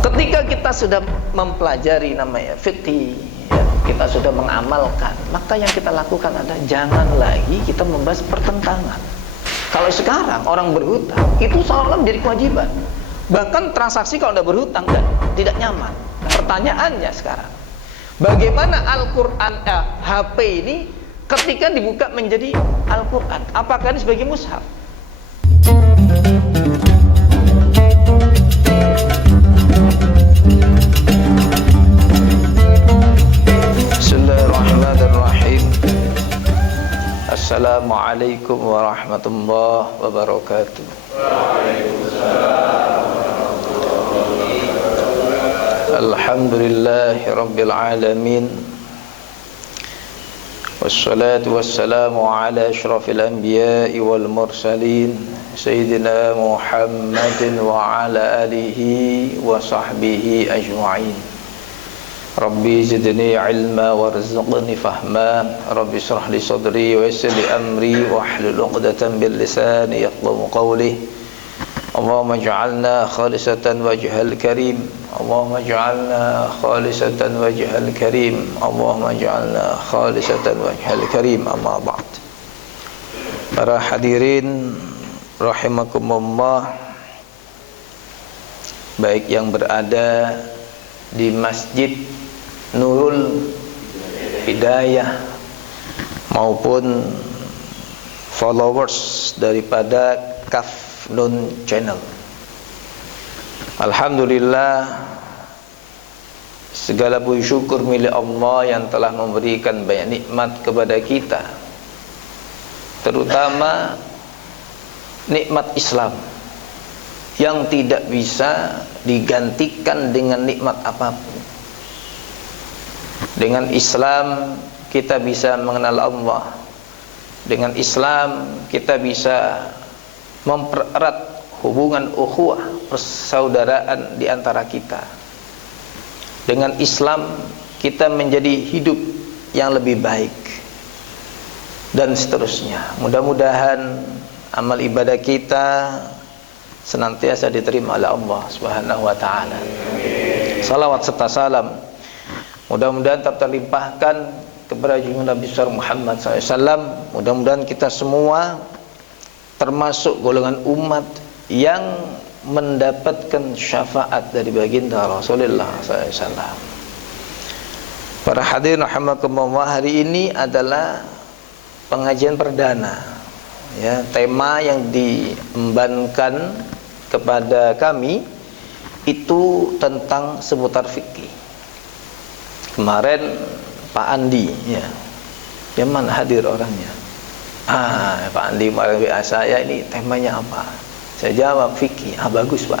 Ketika kita sudah mempelajari namanya fikih, ya, kita sudah mengamalkan, maka yang kita lakukan adalah jangan lagi kita membahas pertentangan. Kalau sekarang orang berhutang itu seolah menjadi kewajiban. Bahkan transaksi kalau tidak berhutang tidak nyaman. Pertanyaannya sekarang, bagaimana Al-Quran HP ini ketika dibuka menjadi Al-Quran? Apakah ini sebagai mushaf? Bismillahirrahmanirrahim. Assalamualaikum warahmatullahi wabarakatuh. Waalaikumsalam warahmatullahi wabarakatuh. Alhamdulillahi rabbil alamin. Wassalatu wassalamu ala asyrafil anbiya'i wal mursalin Sayyidina Muhammadin wa ala alihi wa sahbihi ajma'in. Rabbi zidni ilma warzuqni fahma. Rabbi shrah li sadri wa yassir li amri wahlul 'uqdatam bil lisani yafqahu qawli. Allahumma ij'alna khalisatan wajhal karim. Allahumma ij'alna khalisatan wajhal karim. Allahumma ij'alna khalisatan wajhal karim. Amma ba'd. Para hadirin rahimakumullah, baik yang berada di Masjid Nurul Hidayah maupun followers daripada Kafnun Channel. Alhamdulillah, segala puji syukur milik Allah yang telah memberikan banyak nikmat kepada kita, terutama nikmat Islam yang tidak bisa digantikan dengan nikmat apapun. Dengan Islam kita bisa mengenal Allah. Dengan Islam kita bisa mempererat hubungan ukhuwah, persaudaraan di antara kita. Dengan Islam kita menjadi hidup yang lebih baik, dan seterusnya. Mudah-mudahan amal ibadah kita senantiasa diterima oleh Allah Subhanahu wa taala. Salawat serta salam mudah-mudahan tetap terlimpahkan kepada junjungan Nabi besar Muhammad SAW. Mudah-mudahan kita semua termasuk golongan umat yang mendapatkan syafaat dari baginda Rasulullah SAW. Para hadirin rahimakumullah, hari ini adalah pengajian perdana, ya, tema yang diembankan kepada kami itu tentang seputar fikih. Kemarin Pak Andi, ya, dia mana hadir orangnya? Pak Andi kemarin WA saya, ini temanya apa? Saya jawab fikih. Bagus Pak.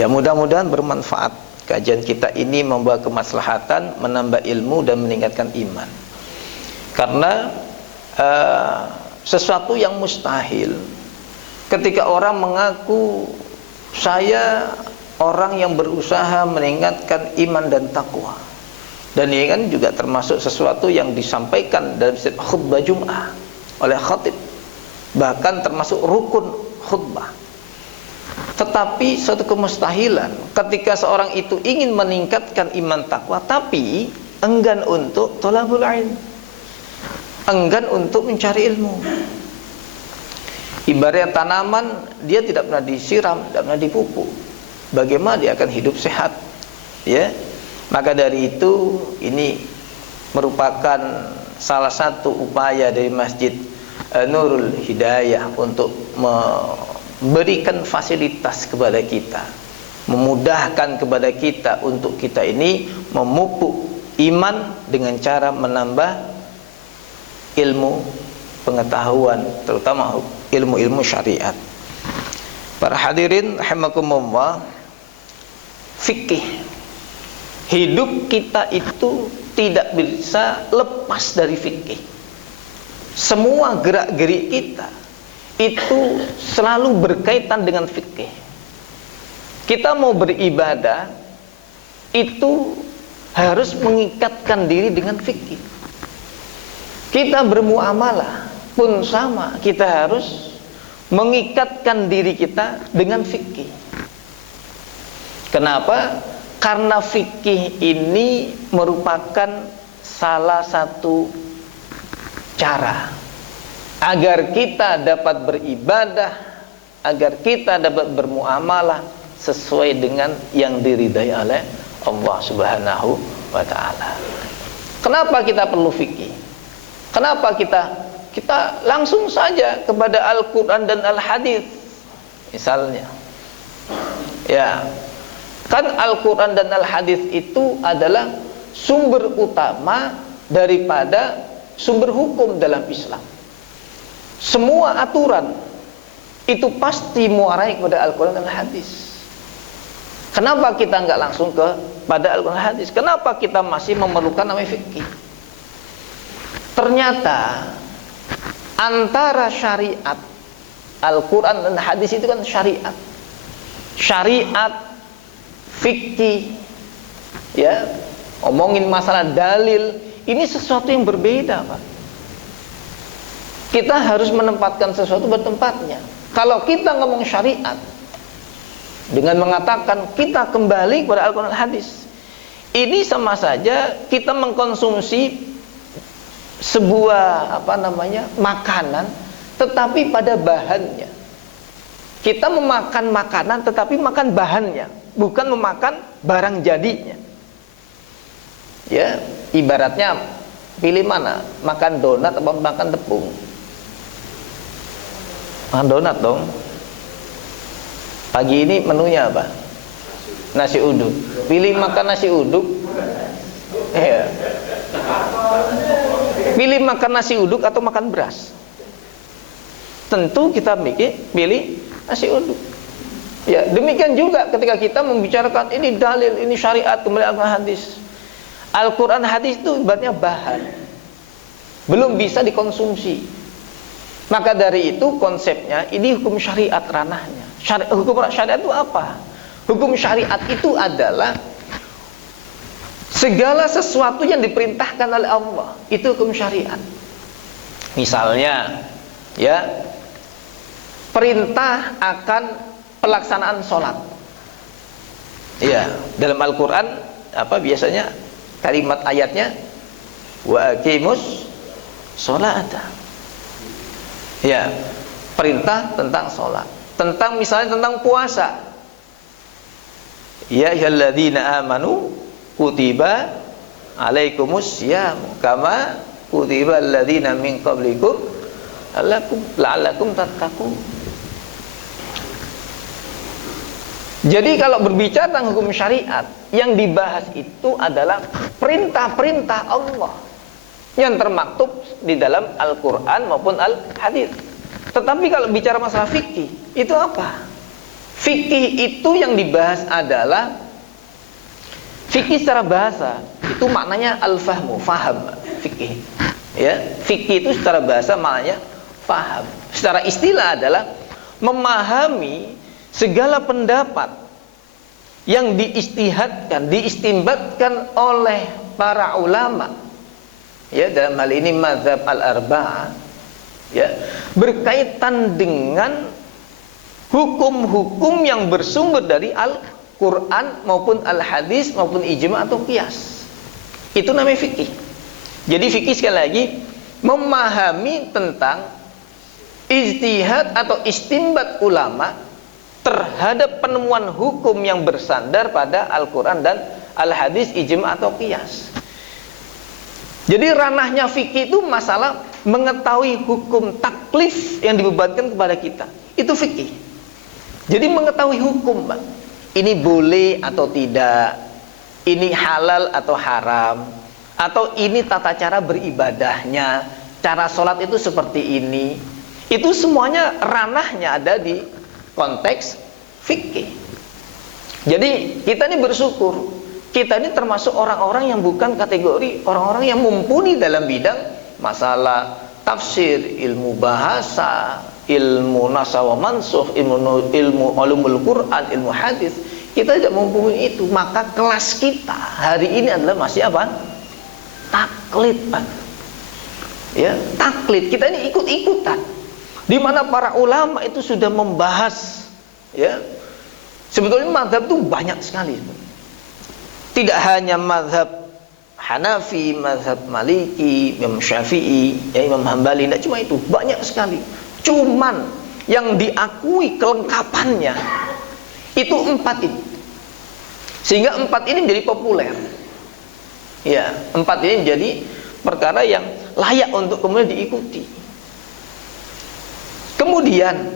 Ya, mudah-mudahan bermanfaat. Kajian kita ini membawa kemaslahatan, menambah ilmu dan meningkatkan iman. Karena sesuatu yang mustahil ketika orang mengaku saya orang yang berusaha meningkatkan iman dan takwa, dan ini kan juga termasuk sesuatu yang disampaikan dalam setiap khutbah Jum'ah oleh khatib, bahkan termasuk rukun khutbah. Tetapi suatu kemustahilan ketika seorang itu ingin meningkatkan iman takwa tapi enggan untuk thalabul ilm, enggan untuk mencari ilmu. Ibarat tanaman, dia tidak pernah disiram, tidak pernah dipupuk, bagaimana dia akan hidup sehat? Ya, maka dari itu ini merupakan salah satu upaya dari Masjid Nurul Hidayah untuk memberikan fasilitas kepada kita, memudahkan kepada kita untuk kita ini memupuk iman dengan cara menambah ilmu pengetahuan, terutama ilmu-ilmu syariat. Para hadirin rahimakumullah, fikih, hidup kita itu tidak bisa lepas dari fikih. Semua gerak-gerik kita itu selalu berkaitan dengan fikih. Kita mau beribadah itu harus mengikatkan diri dengan fikih. Kita bermuamalah pun sama, kita harus mengikatkan diri kita dengan fikih. Kenapa? Karena fikih ini merupakan salah satu cara agar kita dapat beribadah, agar kita dapat bermuamalah sesuai dengan yang diridai oleh Allah Subhanahu wa ta'ala. Kenapa kita perlu fikih? Kenapa kita langsung saja kepada Al-Quran dan Al-Hadis misalnya, ya kan Al-Quran dan Al-Hadis itu adalah sumber utama daripada sumber hukum dalam Islam. Semua aturan itu pasti muarai kepada Al-Quran dan Al-Hadis. Kenapa kita nggak langsung kepada Al-Quran dan Al-Hadis? Kenapa kita masih memerlukan namanya fikih? Ternyata antara syariat Al-Quran dan Hadis itu kan syariat. Syariat, fikih, ya, ngomongin masalah dalil, ini sesuatu yang berbeda, Pak. Kita harus menempatkan sesuatu bertempatnya. Kalau kita ngomong syariat dengan mengatakan kita kembali kepada Al-Quran dan Hadis, ini sama saja kita mengkonsumsi sebuah makanan tetapi pada bahannya. Kita memakan makanan tetapi makan bahannya, bukan memakan barang jadinya. Ya, ibaratnya pilih mana? Makan donat atau makan tepung? Makan donat dong. Pagi ini menunya apa? Nasi uduk. Pilih makan nasi uduk. Ya. Pilih makan nasi uduk atau makan beras? Tentu kita pilih nasi uduk. Ya, demikian juga ketika kita membicarakan ini dalil, ini syariat, kembali Al-Quran Hadis. Al-Quran Hadis itu ibaratnya bahan, belum bisa dikonsumsi. Maka dari itu konsepnya ini hukum syariat ranahnya. Hukum syariat itu apa? Hukum syariat itu adalah segala sesuatu yang diperintahkan oleh Allah, itu hukum syariat. Misalnya, ya, perintah akan pelaksanaan sholat. Ya, dalam Al-Quran biasanya kalimat ayatnya wa aqimus sholata. Ya, perintah tentang sholat. Tentang misalnya tentang puasa. Ya ayyuhalladzina amanu kutiba alaikumus syiyam kama kutiba alladzina min qablikum la'allakum tattaqun. Jadi kalau berbicara tentang hukum syariat, yang dibahas itu adalah perintah-perintah Allah yang termaktub di dalam Al-Quran maupun Al-Hadis. Tetapi kalau bicara masalah fikih, itu apa? Fikih itu yang dibahas adalah fikih secara bahasa, itu maknanya al-fahmu, faham, fikih. Ya, fikih itu secara bahasa maknanya faham. Secara istilah adalah memahami segala pendapat yang diistihadkan, diistinbatkan oleh para ulama. Ya, dalam hal ini mazhab al-arba'ah, ya, berkaitan dengan hukum-hukum yang bersumber dari Al-Quran maupun Al-Hadis maupun ijma' atau qiyas. Itu namanya fikih. Jadi fikih sekali lagi memahami tentang ijtihad atau istinbat ulama terhadap penemuan hukum yang bersandar pada Al-Quran dan Al-Hadis, ijma' atau qiyas. Jadi ranahnya fikih itu masalah mengetahui hukum taklif yang dibebankan kepada kita. Itu fikih. Jadi mengetahui hukum, Pak. Ini boleh atau tidak, ini halal atau haram, atau ini tata cara beribadahnya, cara sholat itu seperti ini. Itu semuanya ranahnya ada di konteks fikih. Jadi kita ini bersyukur, kita ini termasuk orang-orang yang bukan kategori orang-orang yang mumpuni dalam bidang masalah tafsir, ilmu bahasa, ilmu nasakh wa mansukh, ilmu ulumul Quran, ilmu hadis. Kita tidak mumpuni itu, maka kelas kita hari ini adalah masih apa? Taklid, Pak. Ya, taklid. Kita ini ikut-ikutan. Di mana para ulama itu sudah membahas, ya, Sebetulnya mazhab itu banyak sekali. Tidak hanya mazhab Hanafi, mazhab Maliki, Imam Syafi'i, ya Imam Hambali, tidak cuma itu, banyak sekali. Cuman yang diakui kelengkapannya itu 4 ini. Sehingga 4 ini menjadi populer. Ya, 4 ini menjadi perkara yang layak untuk kemudian diikuti. Kemudian,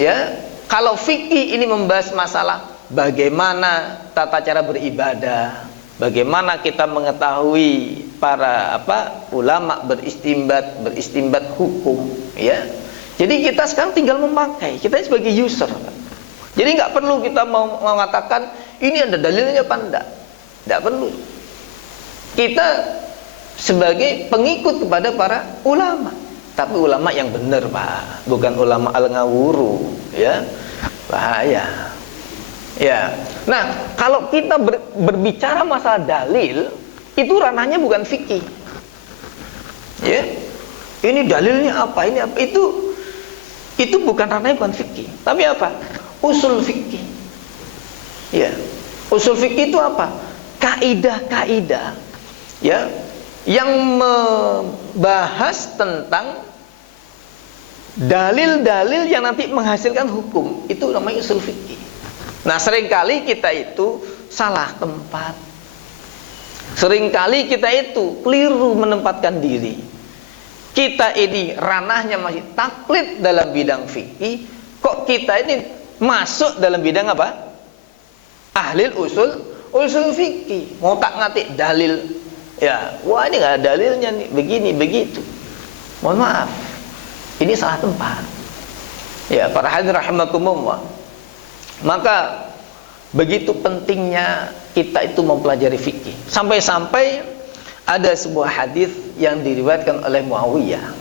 ya, kalau fikih ini membahas masalah bagaimana tata cara beribadah, bagaimana kita mengetahui para ulama beristimbat hukum, ya. Jadi kita sekarang tinggal memakai, kita sebagai user. Jadi nggak perlu kita mau mengatakan ini ada dalilnya apa enggak. Nggak perlu. Kita sebagai pengikut kepada para ulama, tapi ulama yang benar, Pak, bukan ulama al-ngawuru, ya. Bahaya. Ya. Nah, kalau kita berbicara masalah dalil, itu ranahnya bukan fikih. Ya. Ini dalilnya apa? Ini apa? Itu bukan ranahnya, bukan fikih. Tapi apa? Usul fikih. Ya. Usul fikih itu apa? Kaidah-kaidah, ya, yang membahas tentang dalil-dalil yang nanti menghasilkan hukum. Itu namanya usul fikih. Nah, seringkali kita itu salah tempat. Seringkali kita itu keliru menempatkan diri. Kita ini ranahnya masih taklid dalam bidang fikih. Kok kita ini masuk dalam bidang apa? Ahlil usul fikih. Mau tak ngatik dalil. Ya, wah ini nggak ada dalilnya nih, begini begitu. Mohon maaf, ini salah tempat. Ya, para hadirin rahimakumullah. Maka begitu pentingnya kita itu mempelajari fikih. Sampai-sampai ada sebuah hadis yang diriwayatkan oleh Muawiyah,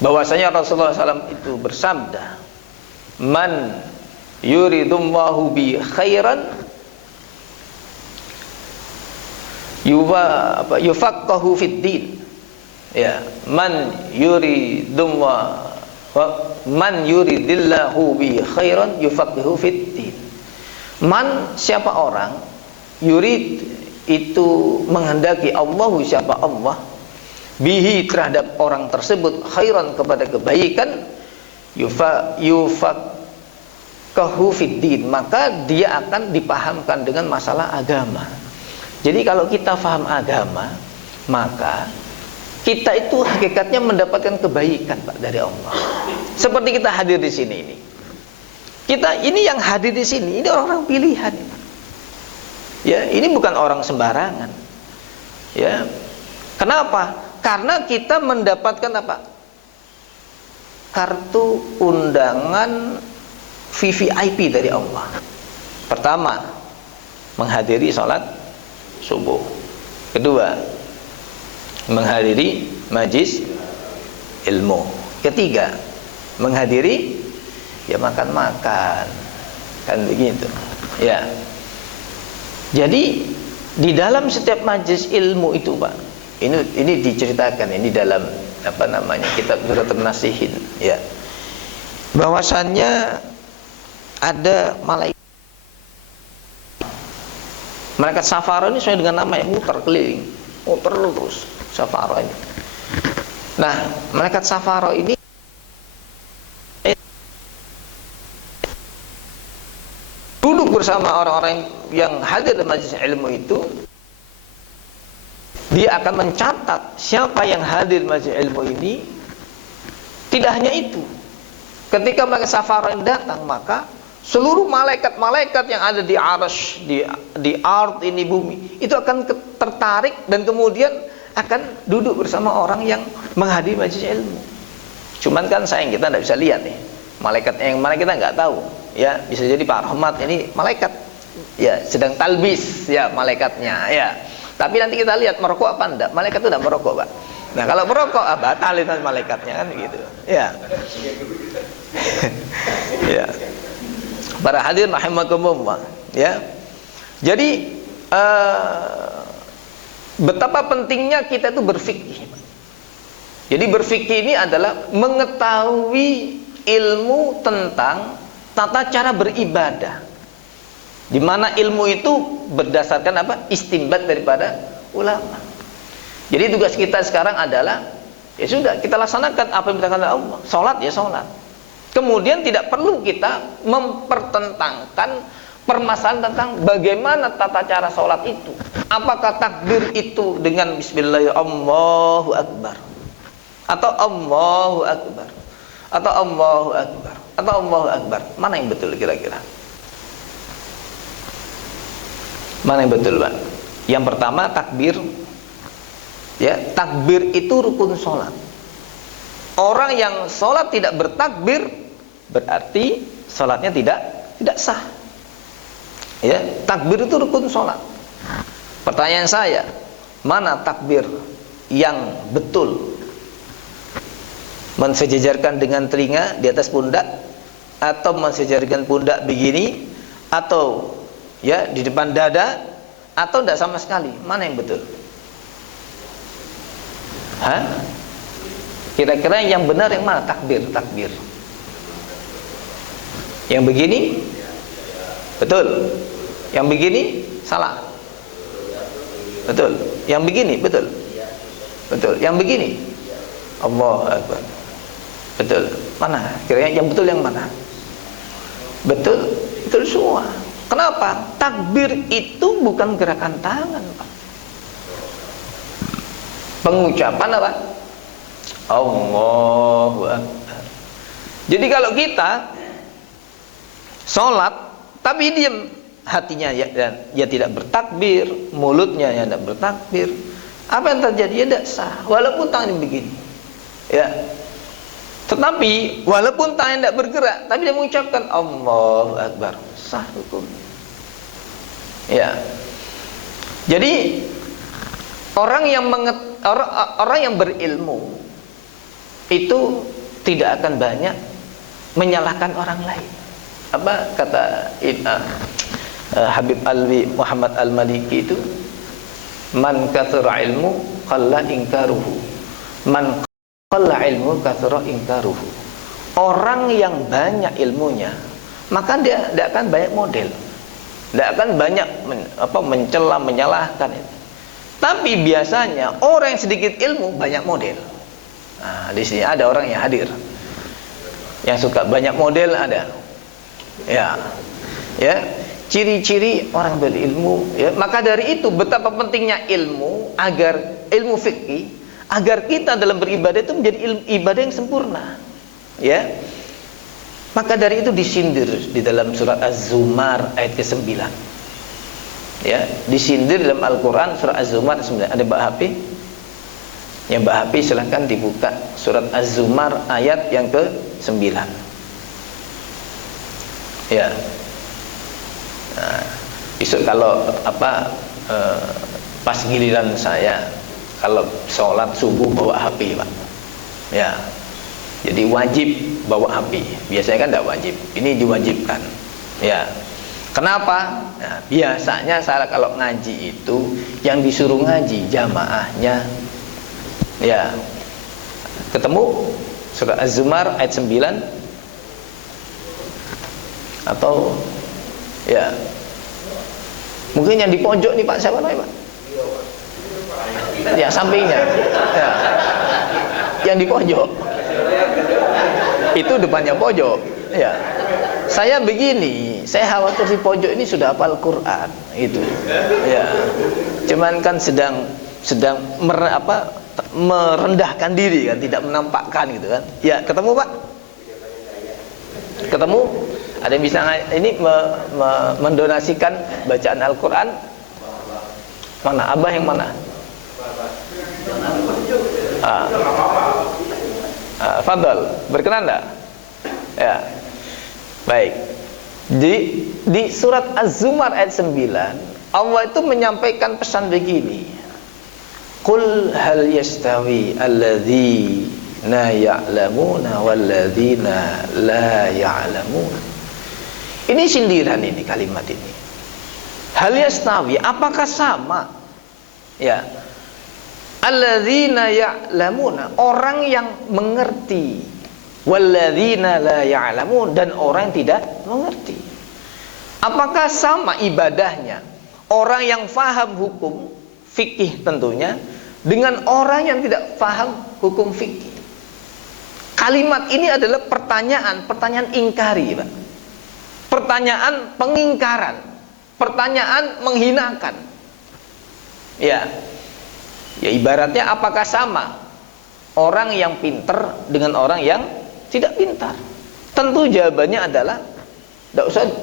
bahwasanya Rasulullah SAW itu bersabda, "Man yuridullahu bi khairan yufaqahu fid din." Ya, man yuridillahu bi khairan yufaqihu fid din. Man, siapa orang, yurid itu menghendaki, Allahu, siapa Allah, bihi, terhadap orang tersebut, khairan, kepada kebaikan, yufaqahu fid din, maka dia akan dipahamkan dengan masalah agama. Jadi kalau kita faham agama, maka kita itu hakikatnya mendapatkan kebaikan, Pak, dari Allah. Seperti kita hadir di sini ini. Kita ini yang hadir di sini, ini orang-orang pilihan, Pak. Ya, ini bukan orang sembarangan. Ya. Kenapa? Karena kita mendapatkan apa? Kartu undangan VVIP dari Allah. Pertama, menghadiri sholat subuh. Kedua, menghadiri majlis ilmu. Ketiga, menghadiri ya makan-makan, kan begitu. Ya. Jadi di dalam setiap majlis ilmu itu, Pak, ini diceritakan ini dalam kitab Zuratul Nasihin, ya, bahwasannya ada malaikat Safara ini sesuai dengan nama yang muter keliling, muter terus Safara ini. Nah, malaikat Safara ini duduk bersama orang-orang yang hadir di majelis ilmu itu. Dia akan mencatat siapa yang hadir di majelis ilmu ini. Tidak hanya itu, ketika malaikat Safara yang datang, maka seluruh malaikat-malaikat yang ada di arsy, di ard ini, bumi, itu akan tertarik dan kemudian akan duduk bersama orang yang menghadiri majelis ilmu. Cuman kan sayang, kita tidak bisa lihat nih malaikat yang mana, kita nggak tahu. Ya, bisa jadi Pak Rahmat ini malaikat, ya, sedang talbis, ya, malaikatnya, ya. Tapi nanti kita lihat merokok apa enggak. Malaikat itu enggak merokok, Pak. Nah, kalau merokok, batalin malaikatnya, kan gitu. Ya. Ya. Para hadirin rahimakumullah, ya. Jadi betapa pentingnya kita itu berfikih. Jadi berfikih ini adalah mengetahui ilmu tentang tata cara beribadah. Di mana ilmu itu berdasarkan apa? Istinbat daripada ulama. Jadi tugas kita sekarang adalah ya sudah, kita laksanakan apa yang dikatakan Allah. Salat ya salat. Kemudian tidak perlu kita mempertentangkan permasalahan tentang bagaimana tata cara salat itu. Apakah takbir itu dengan bismillahirrahmanirrahim Allahu akbar, atau Allahu akbar, atau Allahu akbar, atau Allahu akbar. Mana yang betul kira-kira? Mana yang betul, Pak? Yang pertama takbir. Ya, takbir itu rukun sholat. Orang yang sholat tidak bertakbir berarti sholatnya tidak sah. Ya, takbir itu rukun sholat. Pertanyaan saya, mana takbir yang betul? Mensejajarkan dengan telinga di atas pundak, atau mensejajarkan pundak begini, atau ya di depan dada, atau tidak sama sekali? Mana yang betul? Hah? Kira-kira yang benar yang mana? Takbir. Yang begini betul, yang begini salah. Betul. Yang begini betul. Yang begini Allahu akbar. Betul. Mana? Kira-kira yang betul yang mana? Betul semua. Kenapa? Takbir itu bukan gerakan tangan, Pak. Pengucapan apa? Allahu akbar. Jadi kalau kita sholat tapi diam, hatinya ya tidak bertakbir, mulutnya ya tidak bertakbir, apa yang terjadi? Ya tidak sah, walaupun tangan begini. Ya. Tetapi walaupun tangan tidak bergerak, tapi dia mengucapkan Allahu akbar, sah hukum. Ya. Jadi orang yang berilmu itu tidak akan banyak menyalahkan orang lain. Apa kata Habib Alwi Muhammad Al-Maliki itu? Man kathura ilmu qalla inkaruhu. Man qalla ilmu kathura inkaruhu. Orang yang banyak ilmunya, maka dia tidak akan banyak model. Tidak akan banyak mencela, menyalahkan itu. Tapi biasanya orang yang sedikit ilmu banyak model. Nah, di sini ada orang yang hadir yang suka banyak model ada. Ya. Ciri-ciri orang berilmu, ya. Maka dari itu betapa pentingnya ilmu, agar ilmu fikih, agar kita dalam beribadah itu menjadi ibadah yang sempurna. Ya. Maka dari itu disindir di dalam surat Az-Zumar ayat ke-9. Ya, disindir dalam Al-Quran surat Az-Zumar 9. Ada Mbak HP? Yang Mbak HP silahkan dibuka surat Az-Zumar ayat yang ke-9. Ya. Nah, besok kalau pas giliran saya kalau sholat subuh bawa HP, Pak. Ya. Jadi wajib bawa HP. Biasanya kan tidak wajib. Ini diwajibkan. Ya. Kenapa? Nah, biasanya saya kalau ngaji itu yang disuruh ngaji jamaahnya. Ya. Ketemu surah Az-Zumar ayat 9 atau ya. Mungkin yang di pojok nih Pak, siapa namanya Pak? Ya, sampingnya. Ya. Yang di pojok. Itu depannya pojok. Ya. Saya begini, saya khawatir di pojok ini sudah hafal Quran itu. Ya. Cuman kan sedang merendahkan diri kan, tidak menampakkan gitu kan. Ya, ketemu Pak? Ketemu? Ada yang bisa ini mendonasikan bacaan Al-Quran? Mana? Abah yang mana? Fadol, berkenan enggak? Ya. Baik. Di surat Az-Zumar ayat 9, Allah itu menyampaikan pesan begini. Qul hal yastawi alladzina ya'lamuna walladzina la ya'lamun. Ini sindiran ini, kalimat ini. Hal yastawi, apakah sama? Ya. Alladzina ya'lamuna, orang yang mengerti. Walladzina la ya'lamun, dan orang yang tidak mengerti. Apakah sama ibadahnya orang yang faham hukum fikih tentunya dengan orang yang tidak faham hukum fikih? Kalimat ini adalah pertanyaan ingkari, Pak. Pertanyaan pengingkaran, pertanyaan menghinakan. Ya ibaratnya apakah sama orang yang pintar dengan orang yang tidak pintar? Tentu jawabannya adalah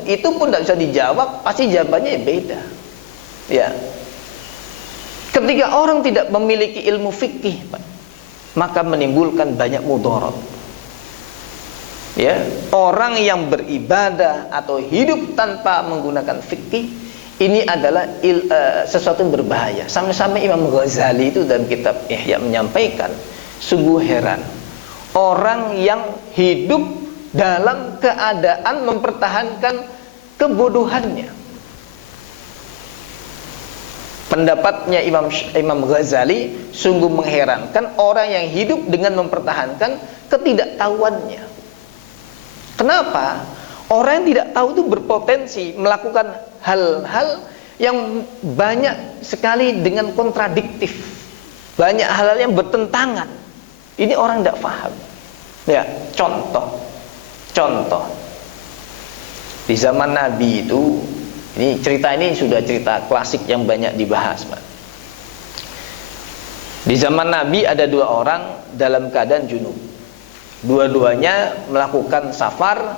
itu pun tidak usah dijawab, pasti jawabannya beda. Ya. Ketika orang tidak memiliki ilmu fikih, Pak, maka menimbulkan banyak mudarat. Ya, orang yang beribadah atau hidup tanpa menggunakan fikih ini adalah sesuatu yang berbahaya. Sampai-sampai Imam Ghazali itu dalam kitab Ihya menyampaikan, sungguh heran orang yang hidup dalam keadaan mempertahankan kebodohannya. Pendapatnya Imam Ghazali, sungguh mengherankan orang yang hidup dengan mempertahankan ketidaktahuannya. Kenapa? Orang yang tidak tahu itu berpotensi melakukan hal-hal yang banyak sekali dengan kontradiktif, banyak hal-hal yang bertentangan. Ini orang tidak paham. Ya, contoh di zaman Nabi itu, ini sudah cerita klasik yang banyak dibahas, Pak. Di zaman Nabi ada dua orang dalam keadaan junub. Dua-duanya melakukan safar,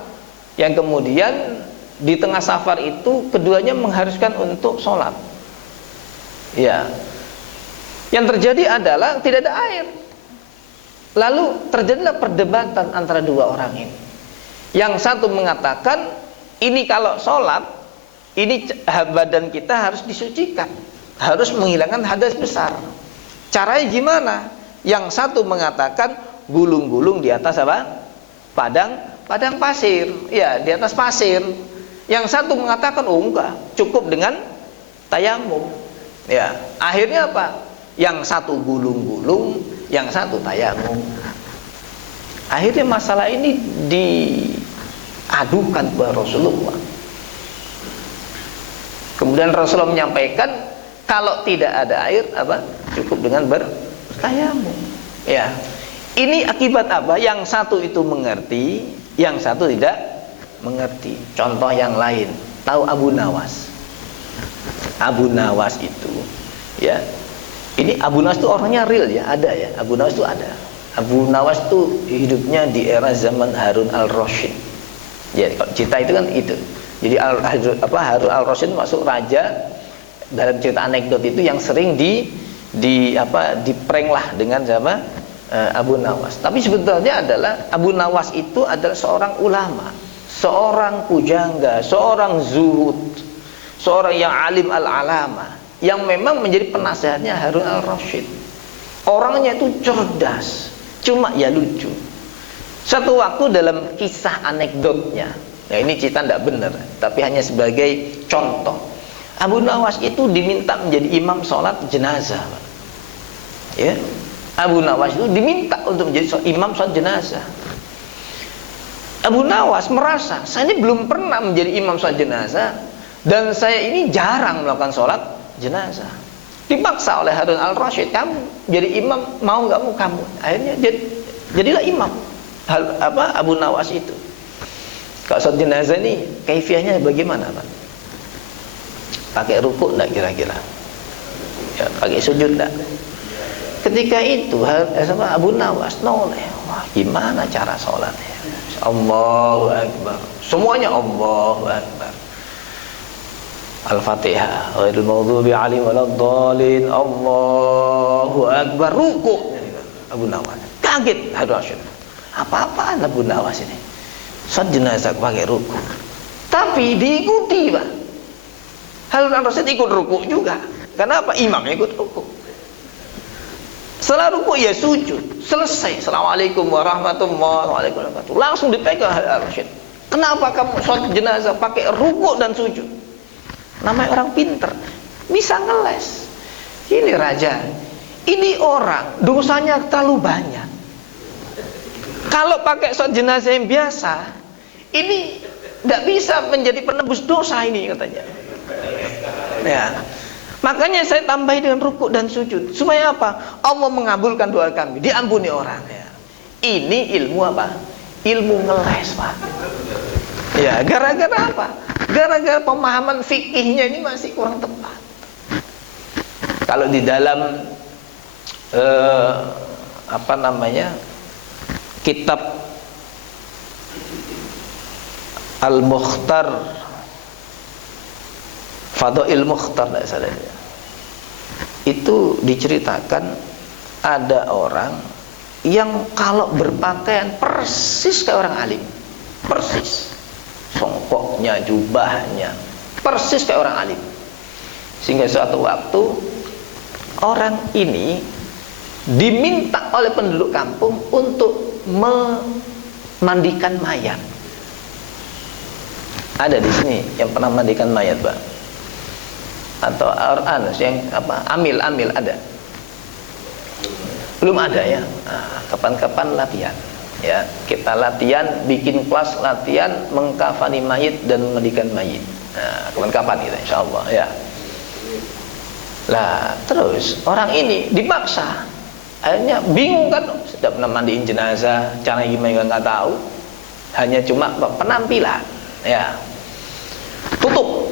yang kemudian di tengah safar itu keduanya mengharuskan untuk sholat. Ya, yang terjadi adalah tidak ada air. Lalu terjadilah perdebatan antara dua orang ini. Yang satu mengatakan, ini kalau sholat, ini badan kita harus disucikan, harus menghilangkan hadas besar. Caranya gimana? Yang satu mengatakan gulung-gulung di atas apa? Padang pasir. Ya, di atas pasir. Yang satu mengatakan, oh enggak, cukup dengan tayamum. Ya, akhirnya apa? Yang satu gulung-gulung, yang satu tayamum. Akhirnya masalah ini diadukan kepada Rasulullah. Kemudian Rasulullah menyampaikan, kalau tidak ada air, cukup dengan bertayamum. Ya, ini akibat apa? Yang satu itu mengerti, yang satu tidak mengerti. Contoh yang lain, tahu Abu Nawas? Abu Nawas itu, ya, ini Abu Nawas itu orangnya real ya, ada ya. Abu Nawas itu ada. Abu Nawas itu hidupnya di era zaman Harun al-Rasyid. Ya, cerita itu kan itu. Jadi Harun al-Rasyid masuk raja, dalam cerita anekdot itu yang sering diprank lah dengan sama Abu Nawas. Tapi sebetulnya adalah Abu Nawas itu adalah seorang ulama, seorang pujangga, seorang zuhud, seorang yang alim al-alama, yang memang menjadi penasehatnya Harun al-Rasyid. Orangnya itu cerdas, cuma ya lucu. Satu waktu dalam kisah anekdotnya, nah ini cerita tidak benar, tapi hanya sebagai contoh, Abu Nawas itu diminta menjadi imam sholat jenazah. Ya, Abu Nawas itu diminta untuk menjadi imam sholat jenazah. Abu Nawas merasa, saya ini belum pernah menjadi imam sholat jenazah, dan saya ini jarang melakukan sholat jenazah. Dipaksa oleh Harun al-Rasyid, kamu jadi imam, mau nggak mau kamu. Akhirnya jadilah imam Abu Nawas itu. Kalau sholat jenazah ini kaifiahnya bagaimana, Pak? Pakai rukuk enggak kira-kira? Ya, pakai sujud enggak? Ketika itu Abu Nawas noleh, wah gimana cara sholatnya? Allahu Akbar, semuanya Allahu Akbar. Al-Fatihah, ghairil maghdubi 'alaihim waladdallin, Allahu Akbar, rukuk. Abu Nawas kaget, Rasyid. Apa-apaan Abu Nawas ini? Sholat jenazah pakai rukuk. Tapi diikuti, Pak. Harun al-Rasyid ikut rukuk juga. Kenapa? Imamnya ikut rukuk. Setelah rukuk ya sujud. Selesai. Assalamualaikum warahmatullahi wabarakatuh. Langsung dipegang Harun al-Rasyid. Kenapa kamu sholat jenazah pakai rukuk dan sujud? Namanya orang pinter, bisa ngeles. Ini raja, ini orang dosanya terlalu banyak. Kalau pakai sholat jenazah yang biasa, ini Tidak bisa menjadi penebus dosa ini katanya. Ya. Makanya saya tambahi dengan rukuk dan sujud. Supaya apa? Allah mengabulkan doa kami, diampuni orang. Ya. Ini ilmu apa? Ilmu ngeles, Pak. Ya, gara-gara apa? Gara-gara pemahaman fikihnya ini masih kurang tepat. Kalau di dalam kitab Al-Mukhtar, Fadhail Mukhtar, tidak salah, itu diceritakan ada orang yang kalau berpakaian persis kayak orang alim, persis, songkoknya, jubahnya persis kayak orang alim. Sehingga suatu waktu orang ini diminta oleh penduduk kampung untuk memandikan mayat. Ada di sini yang pernah mandikan mayat, Pak? Atau yang amil ada? Belum ada ya. Nah, kapan-kapan latihan ya. Kita latihan, bikin kelas latihan mengkafani mayit dan memandikan mayit. Nah, kapan-kapan kita insyaallah ya. Lah, terus orang ini dipaksa. Akhirnya bingung kan, sudah pernah mandiin jenazah, cara gimana juga nggak tahu. Hanya cuma penampilan ya. Tutup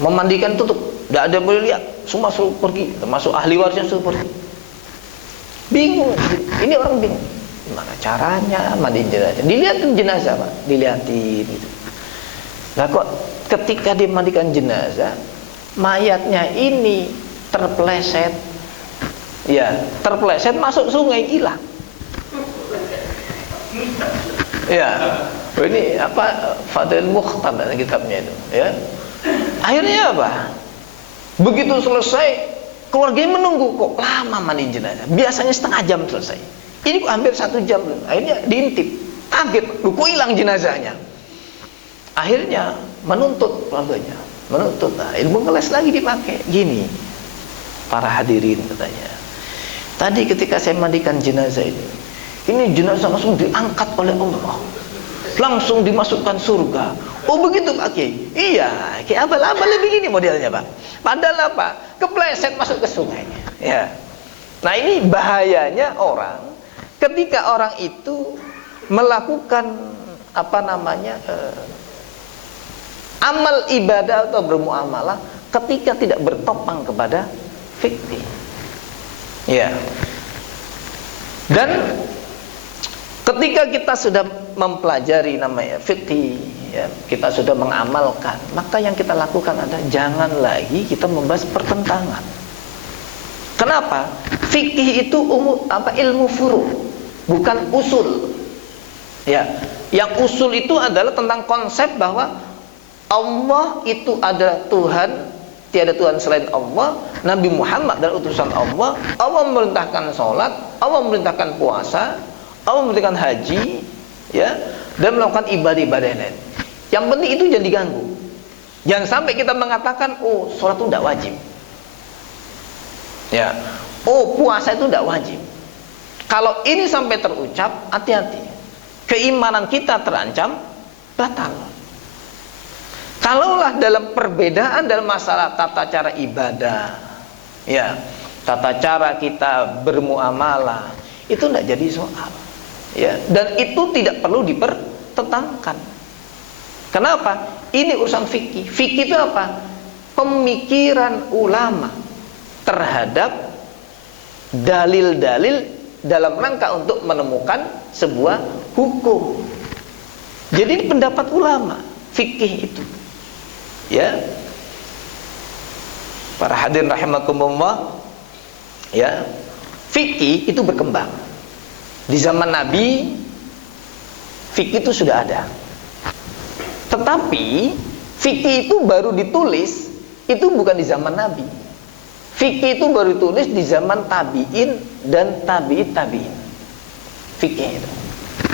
memandikan tutup, tidak ada boleh lihat, semua suruh pergi, termasuk ahli warisnya suruh pergi. Bingung, ini orang bingung, gimana caranya mandiin jenazah? Dilihatin jenazah, Pak, dilihatin gitu. Nah kok ketika dia mandikan jenazah, mayatnya ini terpeleset, ya terpeleset masuk sungai, hilang. Ya, ini Fadhail Mukhtar dari kitabnya itu, ya. Akhirnya apa? Begitu selesai, keluarganya menunggu, kok lama mandi jenazah. Biasanya setengah jam selesai. Ini kok hampir 1 jam. Akhirnya diintip, kaget, kok hilang jenazahnya. Akhirnya menuntut keluarganya, menuntut. Nah, ilmu ngeles lagi dipakai. Gini, para hadirin katanya. Tadi ketika saya mandikan jenazah ini jenazah langsung diangkat oleh Allah, langsung dimasukkan surga. Oh begitu Pak Kiai? Iya, kayak abal-abal begini modelnya Pak. Padahal apa? Kepleset masuk ke sungai. Ya. Nah ini bahayanya orang ketika orang itu melakukan amal ibadah atau bermuamalah ketika tidak bertopang kepada fikih. Ya. Dan ketika kita sudah mempelajari namanya fikih, ya, kita sudah mengamalkan, maka yang kita lakukan adalah jangan lagi kita membahas pertentangan. Kenapa? Fikih itu ilmu furu, bukan usul. Ya, yang usul itu adalah tentang konsep bahwa Allah itu adalah Tuhan, tiada Tuhan selain Allah, Nabi Muhammad adalah utusan Allah, Allah memerintahkan sholat, Allah memerintahkan puasa, Allah memerintahkan haji, ya, dan melakukan ibadah-ibadah lain. Yang penting itu jangan diganggu. Jangan sampai kita mengatakan, oh sholat itu tidak wajib, ya, oh puasa itu tidak wajib. Kalau ini sampai terucap, hati-hati, keimanan kita terancam batal. Kalaulah dalam perbedaan dalam masalah tata cara ibadah, ya, tata cara kita bermuamalah, itu tidak jadi soal, ya, dan itu tidak perlu dipertentangkan. Kenapa? Ini urusan fikih. Fikih itu apa? Pemikiran ulama terhadap dalil-dalil dalam rangka untuk menemukan sebuah hukum. Jadi ini pendapat ulama fikih itu. Ya, para hadirin rahimakumullah, ya, fikih itu berkembang. Di zaman Nabi, fikih itu sudah ada. Tetapi fikih itu baru ditulis itu bukan di zaman Nabi. Fikih itu baru ditulis di zaman tabi'in dan tabi'in. Fikih itu.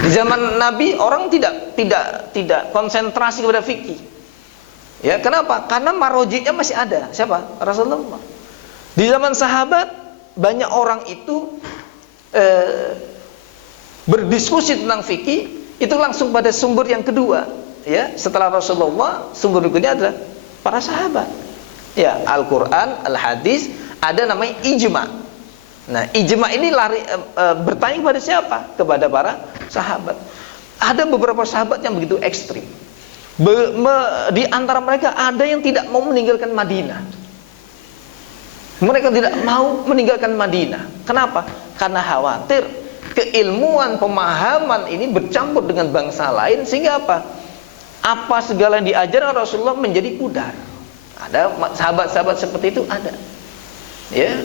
Di zaman Nabi orang tidak konsentrasi kepada fikih. Ya, kenapa? Karena marojiknya masih ada. Siapa? Rasulullah. Di zaman sahabat banyak orang itu berdiskusi tentang fikih itu langsung pada sumber yang kedua, ya. Setelah Rasulullah, sumber berikutnya adalah para sahabat. Ya, Al-Qur'an, Al-Hadis, ada namanya ijma. Nah, ijma ini bertanya kepada siapa? Kepada para sahabat. Ada beberapa sahabat yang begitu ekstrim. Di antara mereka ada yang tidak mau meninggalkan Madinah. Mereka tidak mau meninggalkan Madinah. Kenapa? Karena khawatir keilmuan, pemahaman ini bercampur dengan bangsa lain, sehingga apa? Apa segala yang diajarkan Rasulullah menjadi pudar. Ada sahabat-sahabat seperti itu, ada. Ya.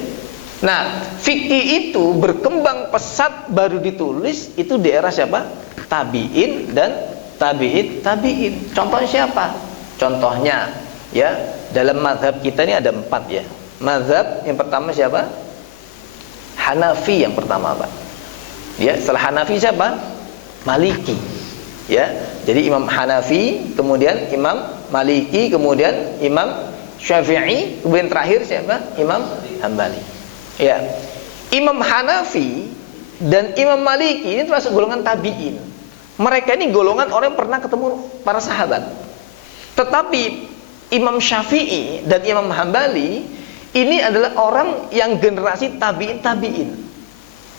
Nah, fikih itu berkembang pesat, baru ditulis itu di era siapa? Tabi'in dan tabi'in. Contohnya siapa? Contohnya, ya, dalam mazhab kita ini ada 4, ya. Mazhab yang pertama siapa? Hanafi yang pertama, Pak. Ya, setelah Hanafi siapa? Maliki. Ya, jadi Imam Hanafi, kemudian Imam Maliki, kemudian Imam Syafi'i, kemudian terakhir siapa? Imam Hambali. Ya, Imam Hanafi dan Imam Maliki ini termasuk golongan tabi'in. Mereka ini golongan orang yang pernah ketemu para sahabat. Tetapi Imam Syafi'i dan Imam Hambali ini adalah orang yang generasi tabi'in.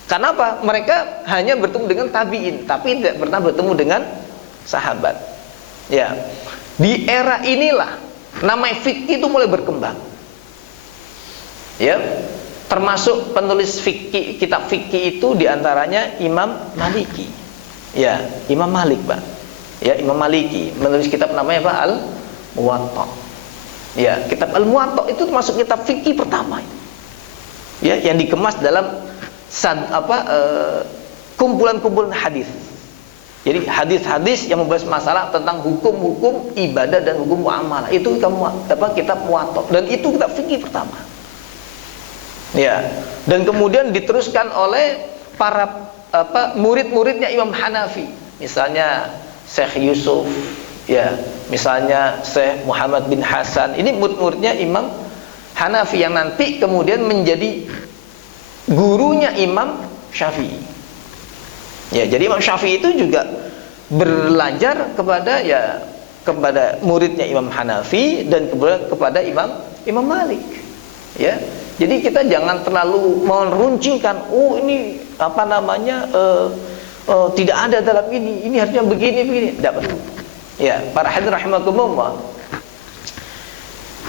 Kenapa? Mereka hanya bertemu dengan tabi'in, tapi tidak pernah bertemu dengan sahabat. Ya, di era inilah namanya fikih itu mulai berkembang. Ya, termasuk penulis fikih, kitab fikih itu diantaranya Imam Maliki. Ya, Imam Malik, Pak. Ya, Imam Maliki menulis kitab namanya apa? Al-Muwatta. Ya, kitab Al-Muwatta itu termasuk kitab fikih pertama. Ya, yang dikemas dalam kumpulan-kumpulan hadis. Jadi hadis-hadis yang membahas masalah tentang hukum-hukum ibadah dan hukum muamalah. Itu kitab Muwatta, dan itu kitab fikih pertama. Ya, dan kemudian diteruskan oleh para murid-muridnya Imam Hanafi. Misalnya Syekh Yusuf, ya, misalnya Syekh Muhammad bin Hasan. Ini murid-muridnya Imam Hanafi yang nanti kemudian menjadi gurunya Imam Syafi'i. Ya, jadi Imam Syafi'i itu juga belajar kepada muridnya Imam Hanafi dan kepada Imam Malik. Ya. Jadi kita jangan terlalu meruncingkan, ini tidak ada dalam ini harusnya begini. Tidak perlu. Ya, para hadirin rahimakumullah.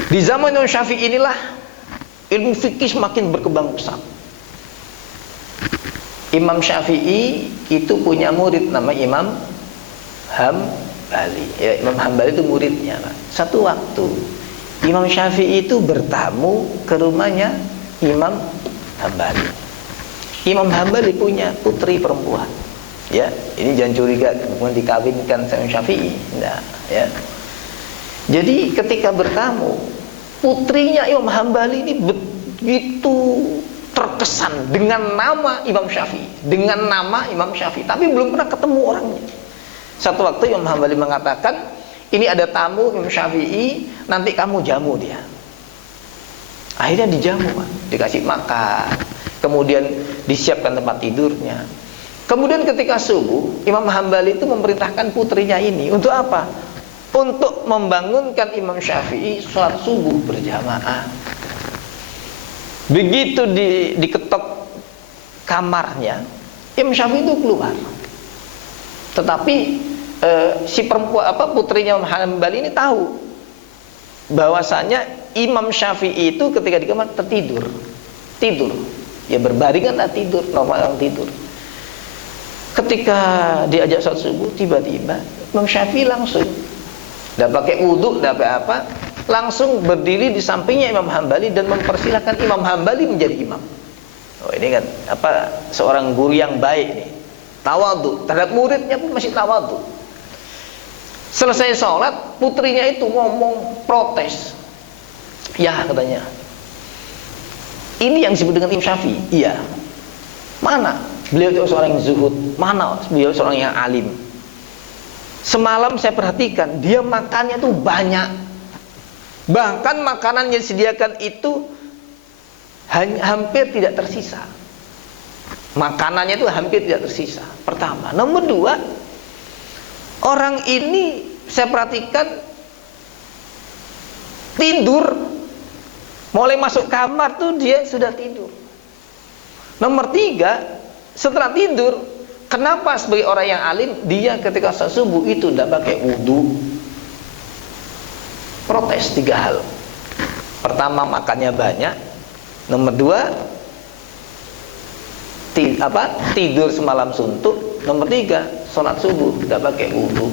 Di zaman Imam Syafi'i inilah ilmu fikih semakin berkembang pesat. Imam Syafi'i itu punya murid namanya Imam Hambali. Ya, Imam Hambali itu muridnya, Pak. Satu waktu Imam Syafi'i itu bertamu ke rumahnya Imam Hambali. Imam Hambali punya putri perempuan. Ya, ini jangan curiga kemudian dikawinkan sama Syafi'i. Nah, ya. Jadi ketika bertamu, putrinya Imam Hambali ini begitu terkesan dengan nama Imam Syafi'i, tapi belum pernah ketemu orangnya. Satu waktu Imam Hambali mengatakan, ini ada tamu Imam Syafi'i, nanti kamu jamu dia. Akhirnya dijamu, Pak. Dikasih makan, kemudian disiapkan tempat tidurnya. Kemudian ketika subuh, Imam Hambali itu memerintahkan putrinya ini untuk apa? Untuk membangunkan Imam Syafi'i sholat subuh berjamaah. Begitu diketok kamarnya, Imam Syafi'i itu keluar. Tetapi si perempuan putrinya Imam Hambali ini tahu bahwasanya Imam Syafi'i itu ketika di kamar tidur. Ya, berbaring kan tidur, normal orang tidur. Ketika diajak sholat subuh, tiba-tiba Imam Syafi'i langsung tidak pakai wudhu, tidak pakai apa, langsung berdiri di sampingnya Imam Hambali dan mempersilahkan Imam Hambali menjadi imam. Oh, ini kan seorang guru yang baik nih. Tawadhu, terhadap muridnya pun masih tawadhu. Selesai sholat, putrinya itu ngomong protes. Ya, katanya, ini yang disebut dengan Imam Syafi'i. Iya. Mana? Beliau itu seorang yang zuhud. Mana? Beliau seorang yang alim. Semalam saya perhatikan, dia makannya tuh banyak. Bahkan makanan yang disediakan itu hampir tidak tersisa. Makanannya itu hampir tidak tersisa. Pertama. Nomor dua, Orang ini saya perhatikan tidur, mulai masuk kamar tuh dia sudah tidur. Nomor 3, setelah tidur, kenapa sebagai orang yang alim dia ketika sholat subuh itu tidak pakai wudu? Protes 3 hal. Pertama, makannya banyak. Nomor 2, tidur semalam suntuk. Nomor 3, sholat subuh tidak pakai wudu.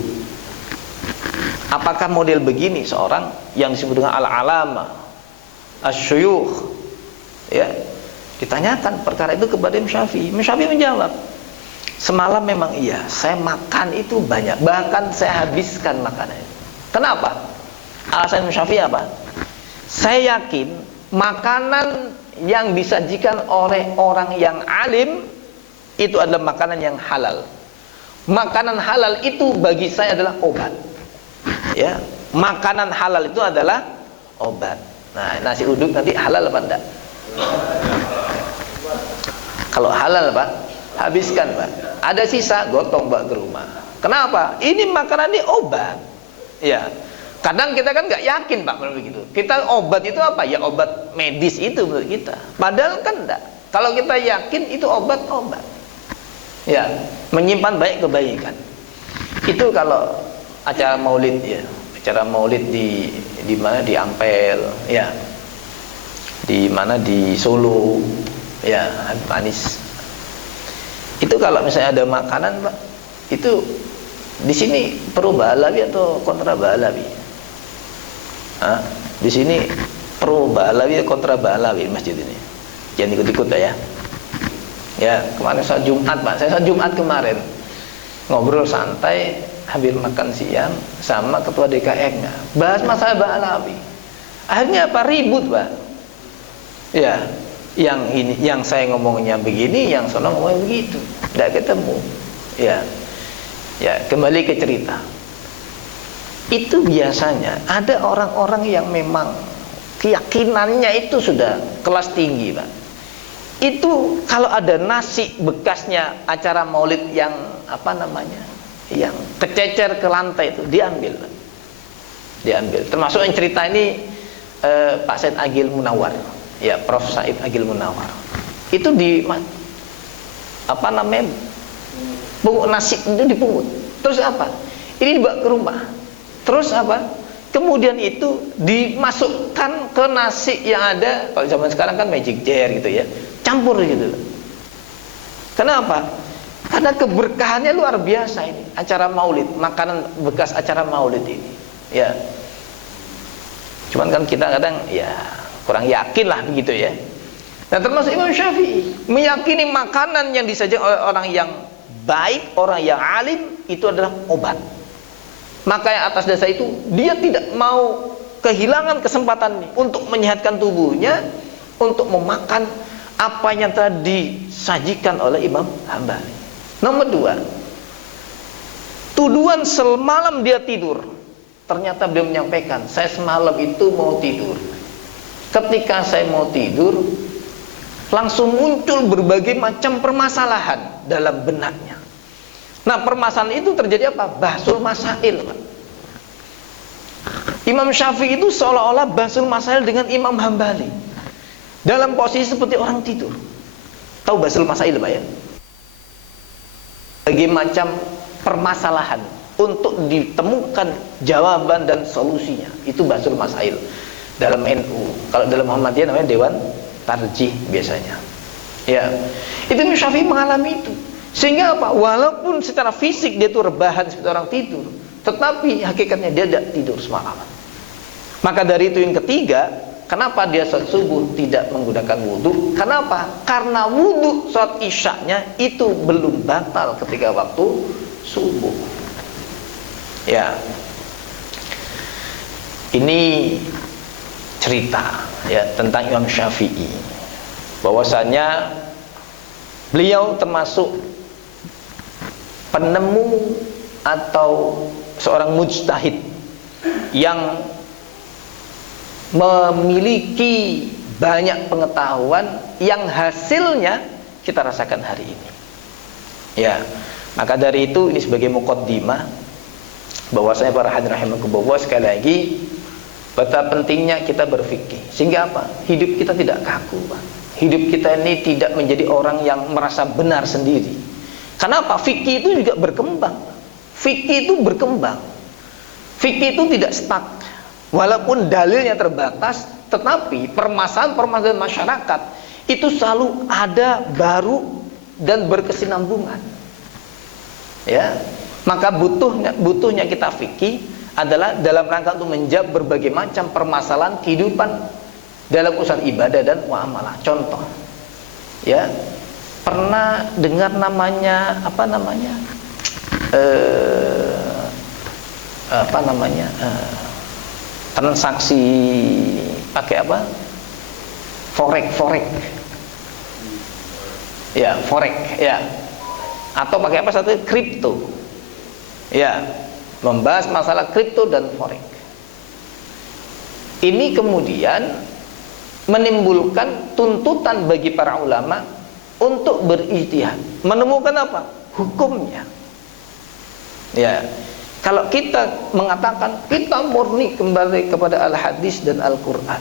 Apakah model begini seorang yang disebut dengan al-alama, asyuyukh, ya? Ditanyakan perkara itu kepada Imam Syafi'i. Imam Syafi'i menjawab, semalam memang iya, saya makan itu banyak, bahkan saya habiskan makanan itu. Kenapa? Alasan Imam Syafi'i apa? Saya yakin makanan yang disajikan oleh orang yang alim itu adalah makanan yang halal. Makanan halal itu bagi saya adalah obat. Ya, makanan halal itu adalah obat. Nah, nasi uduk nanti halal apa enggak? Kalau halal, Pak, habiskan, Pak. Ada sisa, gotong Pak ke rumah. Kenapa? Ini makanan ini obat. Ya. Kadang kita kan nggak yakin, Pak, menurut begitu. Kita obat itu apa? Ya obat medis itu menurut kita. Padahal kan enggak. Kalau kita yakin itu obat-obat. Ya, menyimpan baik kebaikan. Itu kalau acara maulid ya. Acara maulid di mana, di Ampel, ya. Di mana, di Solo, ya, Habib Anis. Itu kalau misalnya ada makanan, Pak, itu di sini pro Ba'alawi atau kontra Ba'alawi? Di sini pro Ba'alawi kontra Ba'alawi masjid ini. Jangan ikut-ikut ya. Ya, kemarin saat Jumat, Pak. Saya saat Jumat kemarin ngobrol santai hampir makan siang sama ketua DKM-nya. Bahas masalah Ba'alawi. Akhirnya apa? Ribut, Pak. Ya, yang saya ngomongnya begini, yang sono ngomongnya begitu. Tidak ketemu. Ya. Ya, kembali ke cerita. Itu biasanya ada orang-orang yang memang keyakinannya itu sudah kelas tinggi, Pak. Itu kalau ada nasi bekasnya acara maulid yang apa namanya, yang kececer ke lantai itu diambil, Pak. Diambil. Termasuk yang cerita ini Pak Said Agil Munawar, ya, Prof Said Agil Munawar. Itu di apa namanya, pungut nasi itu dipungut. Terus apa? Ini dibawa ke rumah. Terus apa? Kemudian itu dimasukkan ke nasi yang ada. Kalau zaman sekarang kan magic jar gitu ya, campur gitu. Kenapa? Karena keberkahannya luar biasa ini. Acara maulid, makanan bekas acara maulid ini. Ya. Cuman kan kita kadang ya kurang yakin lah begitu ya. Nah, termasuk Imam Syafi'i meyakini makanan yang disajikan oleh orang yang baik, orang yang alim itu adalah obat. Maka yang atas dasar itu dia tidak mau kehilangan kesempatan untuk menyehatkan tubuhnya, untuk memakan apa yang telah disajikan oleh Imam Hambali. Nomor 2, tuduhan semalam dia tidur. Ternyata beliau menyampaikan, saya semalam itu mau tidur. Ketika saya mau tidur, langsung muncul berbagai macam permasalahan dalam benaknya. Nah, permasalahan itu terjadi apa? Bahsul masail, Pak. Imam Syafi'i itu seolah-olah bahsul masail dengan Imam Hambali dalam posisi seperti orang tidur. Tahu bahsul masail, Pak, ya? Berbagai macam permasalahan untuk ditemukan jawaban dan solusinya. Itu bahsul masail dalam NU. Kalau dalam Muhammadiyah namanya Dewan Tarjih biasanya. Ya. Itu Imam Syafi'i mengalami itu. Sehingga apa? Walaupun secara fisik dia itu rebahan seperti orang tidur, tetapi hakikatnya dia tidak tidur semalaman. Maka dari itu yang ketiga, kenapa dia sholat subuh tidak menggunakan wudhu? Kenapa? Karena wudhu sholat isyaknya itu belum batal ketika waktu subuh. Ya, ini cerita ya tentang Imam Syafi'i, bahwasanya beliau termasuk penemu atau seorang mujtahid yang memiliki banyak pengetahuan yang hasilnya kita rasakan hari ini. Ya, maka dari itu ini sebagai muqaddimah Bahwasanya para hadirin rahimakumullah, sekali lagi betapa pentingnya kita berfikih, sehingga apa? Hidup kita tidak kaku, Pak. Hidup kita ini tidak menjadi orang yang merasa benar sendiri. Karena apa? Fikih itu juga berkembang. Fikih itu berkembang. Fikih itu tidak stuck. Walaupun dalilnya terbatas, tetapi permasalahan-permasalahan masyarakat itu selalu ada baru dan berkesinambungan. Ya, maka butuhnya kita fikih adalah dalam rangka untuk menjawab berbagai macam permasalahan kehidupan dalam urusan ibadah dan muamalah. Contoh, ya, pernah dengar namanya transaksi pakai apa? Forex. Ya, forex, ya. Atau pakai apa satu? Kripto. Ya, membahas masalah kripto dan forex. Ini kemudian menimbulkan tuntutan bagi para ulama untuk berijtihad, menemukan apa? Hukumnya. Ya. Kalau kita mengatakan kita murni kembali kepada al-hadis dan Al-Quran,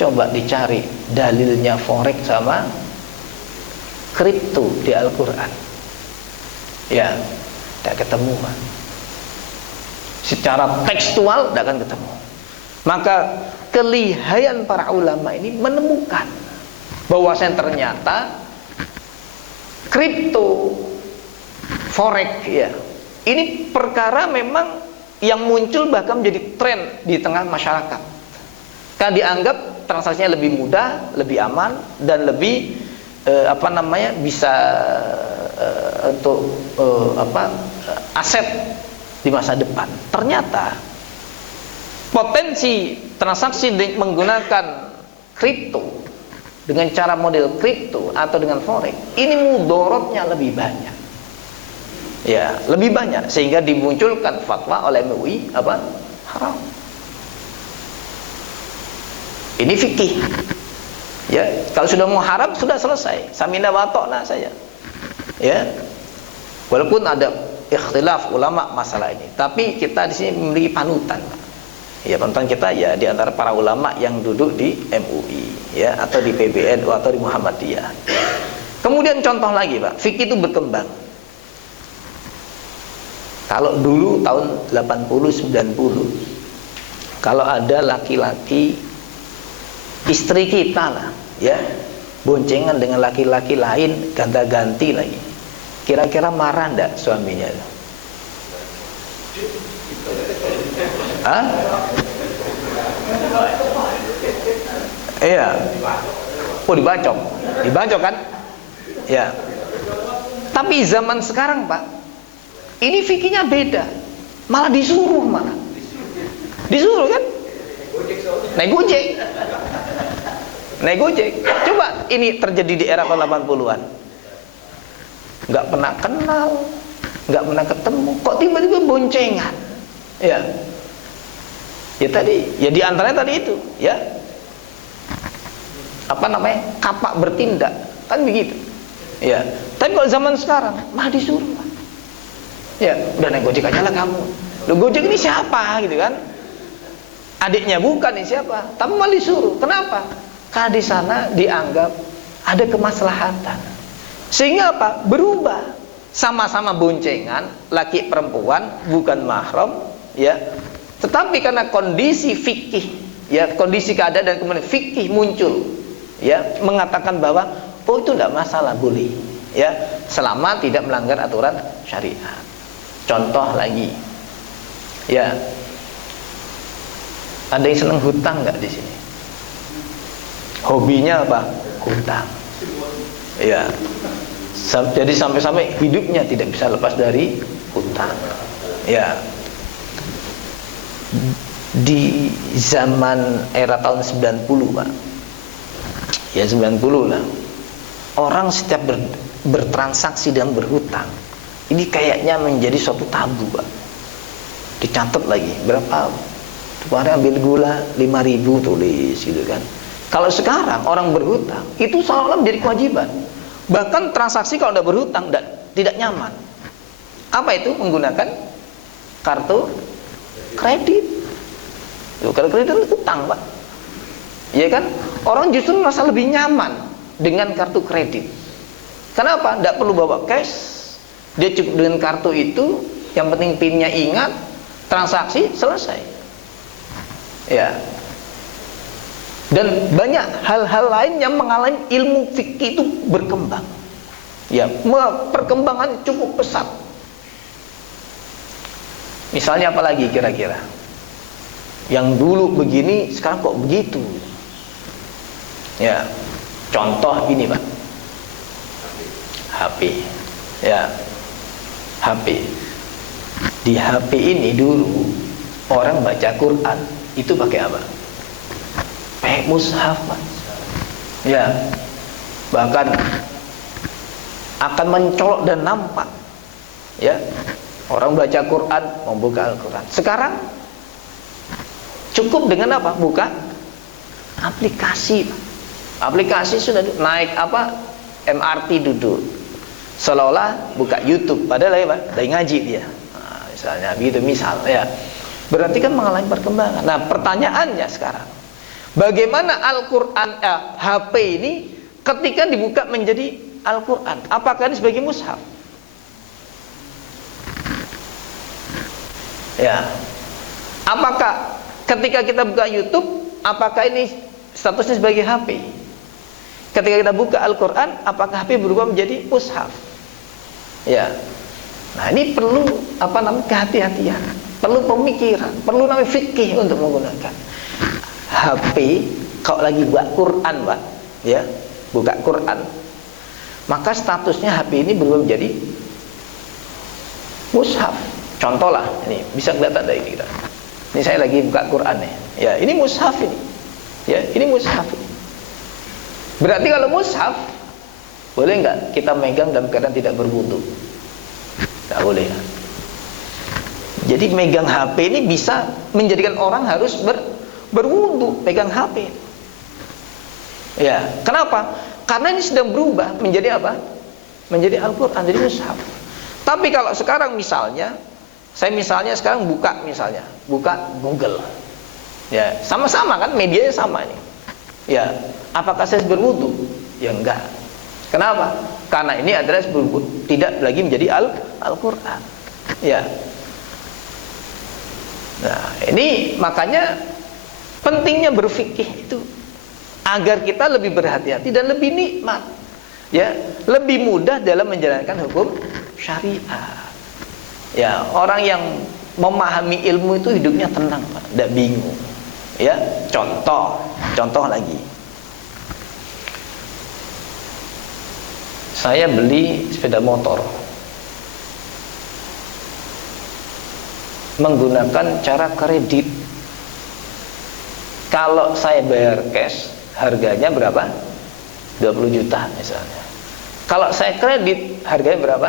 coba dicari dalilnya forex sama kripto di Al-Quran. Ya, tidak ketemu, Pak. Secara tekstual tidak akan ketemu. Maka kelihayan para ulama ini menemukan bahwasanya ternyata kripto, forex, ya, ini perkara memang yang muncul bahkan menjadi tren di tengah masyarakat. Karena dianggap transaksinya lebih mudah, lebih aman, dan lebih bisa untuk aset di masa depan. Ternyata potensi transaksi menggunakan kripto dengan cara model kripto atau dengan forex ini mudorotnya lebih banyak. Ya, lebih banyak, sehingga dimunculkan fatwa oleh MUI haram. Ini fikih. Ya, kalau sudah mau haram sudah selesai. Samina wa ta'na saja. Ya. Walaupun ada ikhtilaf ulama masalah ini, tapi kita di sini memiliki panutan. Ya, panutan kita ya di antara para ulama yang duduk di MUI, ya, atau di PBNU atau di Muhammadiyah. Kemudian contoh lagi, Pak, fikih itu berkembang. Kalau dulu tahun 80-90, kalau ada laki-laki istri kita lah, ya, boncengan dengan laki-laki lain, ganta-ganti lagi, kira-kira marah enggak suaminya? Hah? Iya. Oh, dibacok kan? Ya. Tapi zaman sekarang, Pak, ini fikihnya beda, malah disuruh kan? Naik gojek. Coba ini terjadi di era tahun 80-an. Nggak pernah kenal, nggak pernah ketemu, kok tiba-tiba boncengan? Ya tadi, ya di antaranya tadi itu, ya, kapak bertindak, kan begitu. Ya, tapi kalau zaman sekarang malah disuruh, Pak. Ya, udah naik gojek aja lah kamu. Loh, gojek ini siapa gitu kan? Adiknya bukan, ini siapa? Tapi malah disuruh. Kenapa? Karena di sana dianggap ada kemaslahatan. Sehingga apa? Berubah. Sama-sama boncengan, laki perempuan, bukan mahram, ya. Tetapi karena kondisi fikih, ya, kondisi keadaan dan kemudian fikih muncul, ya, mengatakan bahwa oh itu tidak masalah, boleh, ya, selama tidak melanggar aturan syariat. Contoh lagi, ya, ada yang senang hutang nggak di sini? Hobinya apa? Hutang. Ya, jadi sampai-sampai hidupnya tidak bisa lepas dari hutang. Ya, di zaman era tahun 90, Pak, ya 90 lah, orang setiap bertransaksi dan berhutang ini kayaknya menjadi suatu tabu, Pak. Dicatat lagi berapa, kemarin ambil gula 5.000 tulis gitu kan. Kalau sekarang orang berhutang itu seolah-olah menjadi kewajiban. Bahkan transaksi kalau tidak berhutang tidak nyaman. Apa itu? Menggunakan kartu kredit. Kartu kredit itu utang, Pak. Iya kan? Orang justru merasa lebih nyaman dengan kartu kredit. Kenapa? Tidak perlu bawa cash. Dia cukup dengan kartu itu, yang penting PIN-nya ingat, transaksi selesai. Ya. Dan banyak hal-hal lain yang mengalami ilmu fikih itu berkembang. Ya, perkembangan cukup pesat. Misalnya apa lagi kira-kira? Yang dulu begini, sekarang kok begitu? Ya, contoh ini, Pak. HP. Ya, HP. Di HP ini dulu orang baca Quran itu pakai apa? Pakai mushaf, Pak. Ya, bahkan akan mencolok dan nampak. Ya, orang baca Quran membuka Al-Quran. Sekarang cukup dengan apa? Buka aplikasi. Aplikasi sudah naik apa? MRT duduk. Seolah-olah buka YouTube, padahal apa? Dari ngaji dia. Nah, misalnya begitu, misal ya. Berarti kan mengalami perkembangan. Nah, pertanyaannya sekarang, bagaimana Al-Quran HP ini ketika dibuka menjadi Al-Quran? Apakah ini sebagai mushaf? Ya. Apakah ketika kita buka YouTube, apakah ini statusnya sebagai HP? Ketika kita buka Al-Quran, apakah HP berubah menjadi mushaf? Ya. Nah, ini perlu apa namanya kehati-hatian, perlu pemikiran, perlu namanya fikih untuk menggunakan HP. Kalau lagi buka Quran, Pak, ya, buka Quran, maka statusnya HP ini berubah menjadi mushaf. Contoh lah, ini bisa kelihatan dari kita. Ini saya lagi buka Quran nih. Ya, ini mushaf ini. Ya, ini mushaf. Berarti kalau mushaf, boleh nggak kita megang dalam keadaan tidak berwudu? Nggak boleh. Jadi megang HP ini bisa menjadikan orang harus berwudu pegang HP. Ya, kenapa? Karena ini sedang berubah menjadi apa? Menjadi Al-Quran, jadi mushaf. Tapi kalau sekarang misalnya, saya misalnya sekarang buka Google. Ya, sama-sama kan, medianya sama nih. Ya, apakah saya berwudu? Ya enggak. Kenapa? Karena ini adalah tidak lagi menjadi Al-Quran. Ya. Nah, ini makanya pentingnya berfikih itu agar kita lebih berhati-hati dan lebih nikmat. Ya, lebih mudah dalam menjalankan hukum syariat. Ya, orang yang memahami ilmu itu hidupnya tenang, Pak, tidak bingung. Ya, contoh lagi. Saya beli sepeda motor menggunakan cara kredit. Kalau saya bayar cash, harganya berapa? 20 juta misalnya. Kalau saya kredit, harganya berapa?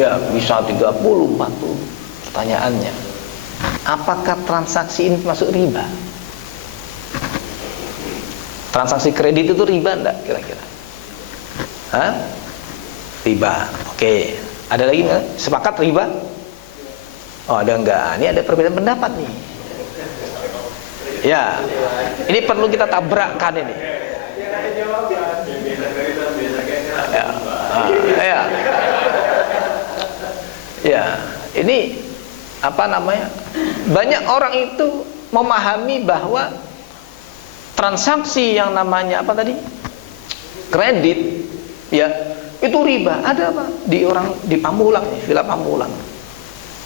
Ya, bisa 30, 40. Pertanyaannya, apakah transaksi ini masuk riba? Transaksi kredit itu riba enggak kira-kira? Hah? Riba. Oke. Ada lagi enggak? Sepakat riba? Oh, ada enggak? Ini ada perbedaan pendapat nih. Ya. Ini perlu kita tabrakkan ini. Ya. Ya. Ya. Ini apa namanya? Banyak orang itu memahami bahwa transaksi yang namanya apa tadi? Kredit, ya, itu riba. Ada apa? Di Pamulang, Villa Pamulang.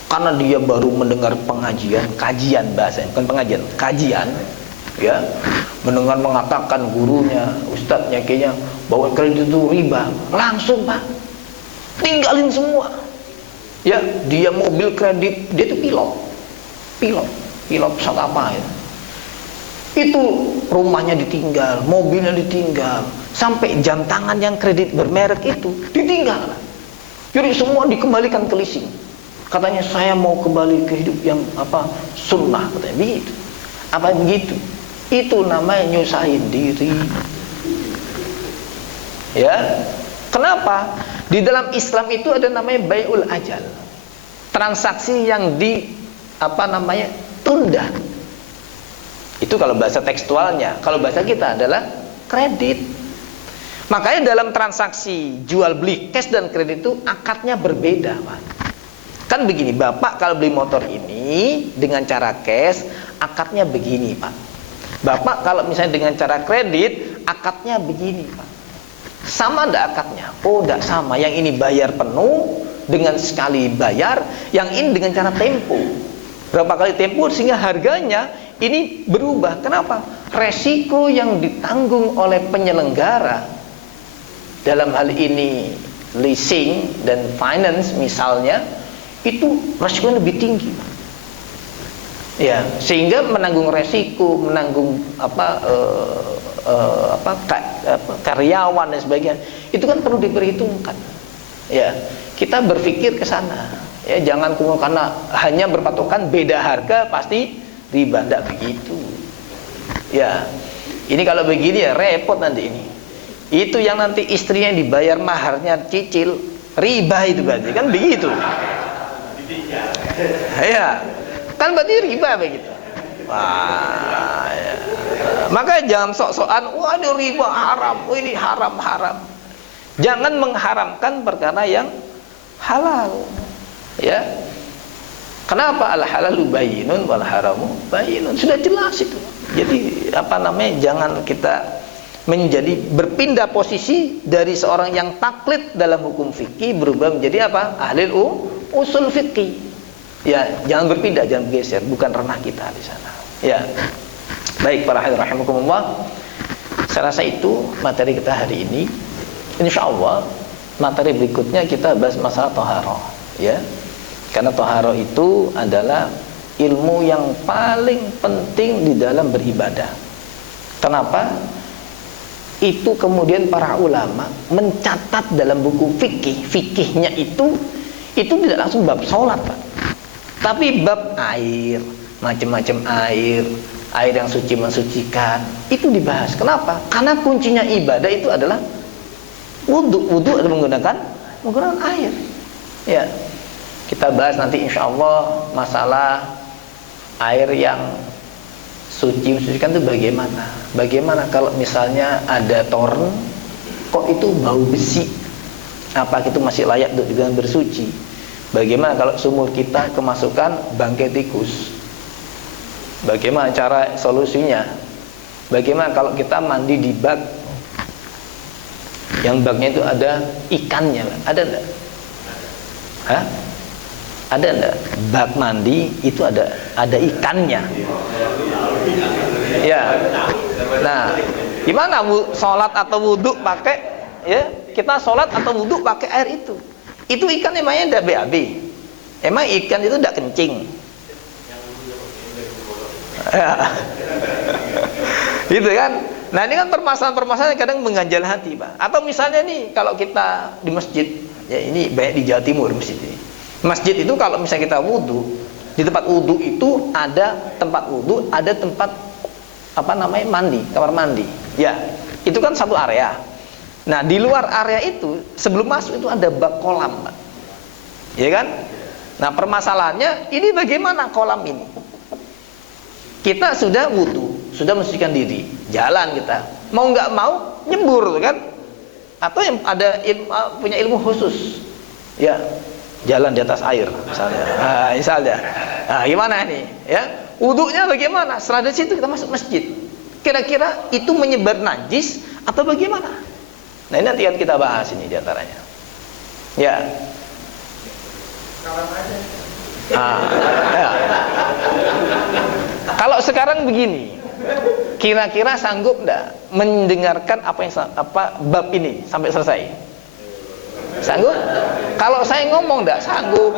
Karena dia baru mendengar kajian bahasanya, bukan pengajian, kajian, ya, mendengar mengatakan gurunya, ustadznya kayaknya bahwa kredit itu riba. Langsung, Pak, tinggalin semua. Ya, dia mobil kredit, dia itu pilot pesawat apa ya. Itu rumahnya ditinggal, mobilnya ditinggal, sampai jam tangan yang kredit bermerek itu ditinggal. Jadi semua dikembalikan ke leasing. Katanya saya mau kembali ke hidup yang apa sunnah, katanya begitu. Apa begitu? Itu namanya nyusahin diri. Ya, kenapa? Di dalam Islam itu ada namanya bai'ul ajal, transaksi yang tunda. Itu kalau bahasa tekstualnya. Kalau bahasa kita adalah kredit. Makanya dalam transaksi jual beli cash dan kredit itu akadnya berbeda, Pak. Kan begini, Bapak kalau beli motor ini dengan cara cash, akadnya begini, Pak. Bapak kalau misalnya dengan cara kredit, akadnya begini, Pak. Sama enggak akadnya? Oh, enggak sama. Yang ini bayar penuh dengan sekali bayar, yang ini dengan cara tempo. Berapa kali tempo sehingga harganya ini berubah. Kenapa? Resiko yang ditanggung oleh penyelenggara dalam hal ini leasing dan finance misalnya, itu resikonya lebih tinggi. Ya, sehingga menanggung resiko, menanggung karyawan dan sebagainya, itu kan perlu diperhitungkan. Ya, kita berpikir ke sana. Ya, jangan karena hanya berpatokan beda harga pasti riba, enggak begitu. Ya, ini kalau begini ya repot nanti ini. Itu yang nanti istrinya dibayar maharnya cicil, riba itu berarti kan begitu. Ya, kan berarti riba begitu. Wah, ya. Maka jangan sok-sokan, wah ini riba haram, wah ini haram. Jangan mengharamkan perkara yang halal. Ya. Kenapa al halalu bayyinun wal haramu bayyinun? Sudah jelas itu. Jadi jangan kita menjadi berpindah posisi dari seorang yang taklid dalam hukum fikih berubah menjadi apa? Ahli usul fikih. Ya, jangan berpindah, jangan bergeser, bukan ranah kita di sana. Ya. Baik, para hadirin rahimakumullah. Saya rasa itu materi kita hari ini. Insyaallah materi berikutnya kita bahas masalah thaharah, ya. Karena thaharah itu adalah ilmu yang paling penting di dalam beribadah. Kenapa? Itu kemudian para ulama mencatat dalam buku fikihnya itu tidak langsung bab sholat, Pak, tapi bab air, macam-macam air yang suci mensucikan, itu dibahas. Kenapa? Karena kuncinya ibadah itu adalah wudu adalah menggunakan air. Ya, kita bahas nanti insyaallah masalah air yang suci mensucikan itu bagaimana kalau misalnya ada toren kok itu bau besi, apa itu masih layak untuk digunakan bersuci? Bagaimana kalau sumur kita kemasukan bangkai tikus? Bagaimana cara solusinya? Bagaimana kalau kita mandi di bak yang baknya itu ada ikannya? Ada enggak? Hah? Ada enggak? Bak mandi itu ada ikannya. Ya. Nah, gimana sholat atau wudhu pakai, ya? Kita sholat atau wudhu pakai air itu. Itu ikan emangnya enggak BAB? Emang ikan itu enggak kencing? Ya. Gitu kan? Nah, ini kan permasalahan-permasalahan yang kadang mengganjal hati, Pak. Atau misalnya nih, kalau kita di masjid, ya ini banyak di Jawa Timur masjid ini. Masjid itu kalau misalnya kita wudhu, di tempat wudhu itu ada tempat wudhu, ada tempat mandi, kamar mandi. Ya, itu kan satu area. Nah, di luar area itu sebelum masuk itu ada bak kolam, Pak. Ya kan? Nah, permasalahannya ini bagaimana kolam ini? Kita sudah wudhu, sudah mensucikan diri, jalan kita. Mau nggak mau nyembur, kan? Atau yang ada punya ilmu khusus, ya, jalan di atas air, misalnya. Nah, gimana nih? Ya, wudhunya bagaimana? Setelah dari situ kita masuk masjid. Kira-kira itu menyebar najis atau bagaimana? Nah, ini nanti akan kita bahas ini diantaranya. Ya. Ya. Kalau sekarang begini, kira-kira sanggup enggak mendengarkan bab ini sampai selesai? Sanggup? Kalau saya ngomong enggak sanggup.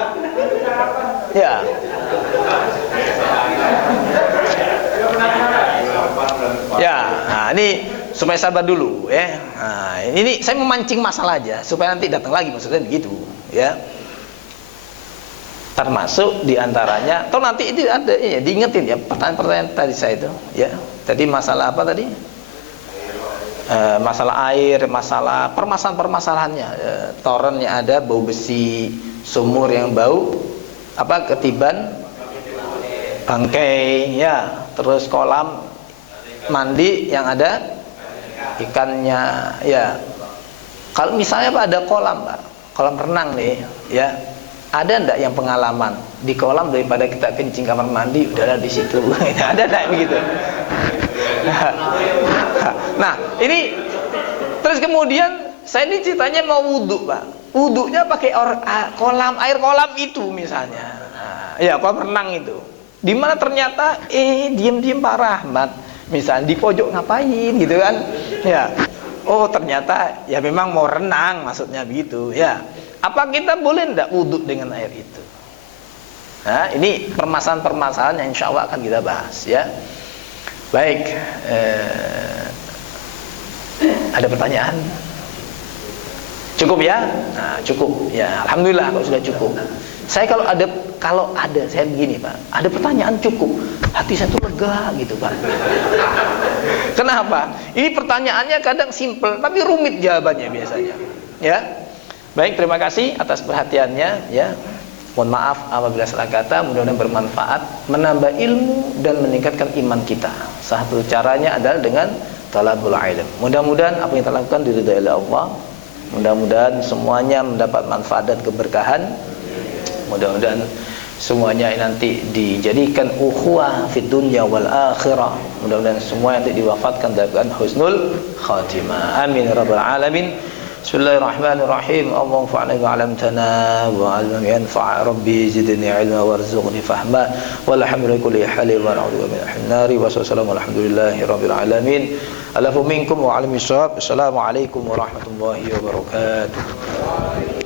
Ya. Ya, nah ini supaya sabar dulu ya. Nah, ini saya memancing masalah aja supaya nanti datang lagi, maksudnya begitu, ya. Termasuk diantaranya, atau nanti itu ada, ya, diingetin ya pertanyaan-pertanyaan tadi saya itu, ya. Tadi masalah apa tadi? Masalah air, masalah permasalahan-permasalahannya, torennya ada, bau besi, sumur yang bau apa ketiban bangkai ya, terus kolam mandi yang ada ikannya ya. Kalau misalnya Pak ada kolam Pak, kolam renang nih ya, ada enggak yang pengalaman di kolam daripada kita kencing kamar mandi udahlah di situ? Ada enggak begitu? Nah ini terus kemudian saya ini ceritanya mau wudhu Pak, wudhunya pakai kolam, air kolam itu misalnya, ya kolam renang itu, dimana ternyata diam-diam Pak Rahmat misalnya di pojok ngapain gitu kan ya, oh ternyata ya memang mau renang maksudnya begitu ya. Apa kita boleh enggak wudhu dengan air itu? Nah ini permasalahan-permasalahan yang insya Allah akan kita bahas ya. Baik, ada pertanyaan? Cukup ya? Nah, cukup ya. Alhamdulillah kalau sudah cukup. Saya kalau ada saya begini Pak, ada pertanyaan cukup, hati saya tuh lega gitu Pak. Kenapa? Ini pertanyaannya kadang simple tapi rumit jawabannya biasanya. Ya. Baik, terima kasih atas perhatiannya ya. Mohon maaf apabila salah kata, mudah-mudahan bermanfaat, menambah ilmu dan meningkatkan iman kita. Salah satu caranya adalah dengan talabul ilm. Mudah-mudahan apa yang kita lakukan diridhai oleh Allah. Mudah-mudahan semuanya mendapat manfaat dan keberkahan. Mudah-mudahan semuanya nanti dijadikan ukhuwah fid dunya wal akhirah. Mudah-mudahan semua nanti diwafatkan dalam husnul khatimah. Amin ya rabbal alamin. Bismillahirrahmanirrahim. Allahumma fa'alna ma 'allamtana wa 'allimna ma yanfa'u rabbi zidni 'ilma warzuqni fahma walhamdulillahi kulli halin wa na'udzu min an-nari wa sallallahu alhamdulillahi rabbil alamin. Alafu minkum wa 'alamis shawab. Assalamualaikum warahmatullahi wabarakatuh.